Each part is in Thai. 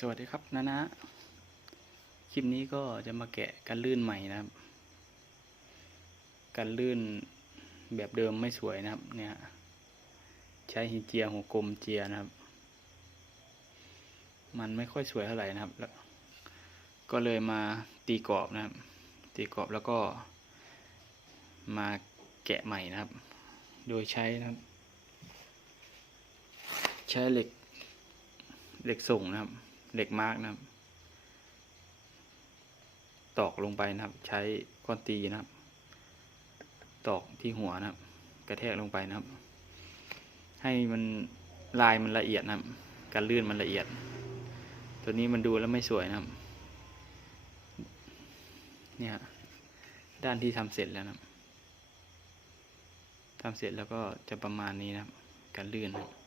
สวัสดีครับนะนะ คลิปนี้ก็จะมาแกะกันลื่นใหม่นะครับ กันลื่นแบบเดิมไม่สวยนะครับ เนี่ย ใช้หินเจียหัวกลมเจียนะครับ มันไม่ค่อยสวยเท่าไหร่นะครับแล้วก็เลยมาตีกรอบนะครับ ตีกรอบแล้วก็ มาแกะใหม่นะครับ โดยใช้นะครับ ใช้เหล็กเหล็กส่งนะครับ เหล็กมาร์กนะครับ ตอกลงไปนะครับ ใช้ก้อนตีนะครับ ตอกที่หัวนะครับ กระแทกลงไปนะครับ ให้มันลายมันละเอียดนะครับ การลื่นมันละเอียด ตัวนี้มันดูแล้วไม่สวยนะครับ เนี่ยด้านที่ทำเสร็จแล้วนะครับทำเสร็จแล้วก็จะประมาณนี้นะครับ การลื่นนะครับ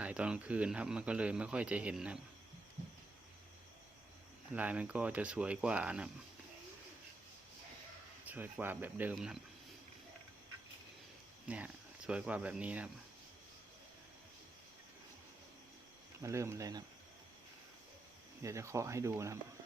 ถ่ายตอนกลางคืนครับ มันก็เลยไม่ค่อยจะเห็นนะครับ ลายมันก็จะสวยกว่านะครับ สวยกว่าแบบเดิมนะครับ เนี่ย สวยกว่าแบบนี้นะครับ มาเริ่มเลยนะครับ เดี๋ยวจะเคาะให้ดูนะครับ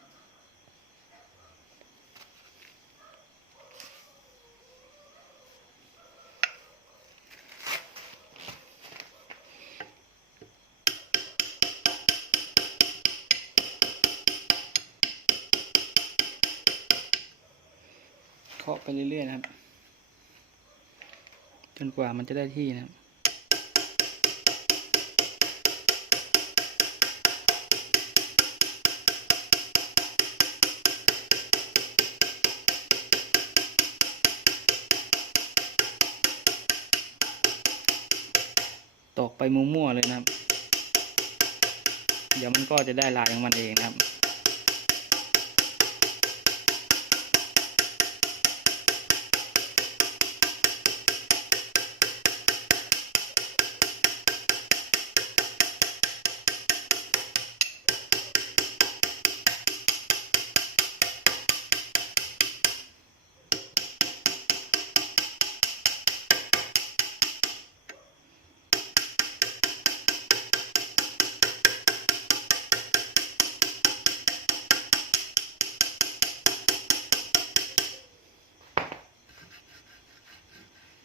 เคาะไปเรื่อยๆนะครับ จนกว่ามันจะได้ที่นะครับตกไปมั่วๆเลยนะครับ เดี๋ยวมันก็จะได้ลายของมันเองนะครับ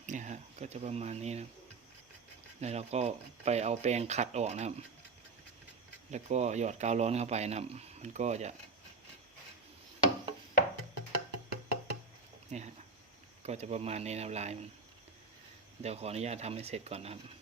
เนี่ยฮะก็จะประมาณนี้นะแล้วเราก็ไปเอาแปรงขัดออกนะครับ แล้วก็หยอดกาวร้อนเข้าไปนะครับ มันก็จะเนี่ยฮะก็จะประมาณนี้นะลายมัน เดี๋ยวขออนุญาตทำให้เสร็จก่อนนะครับ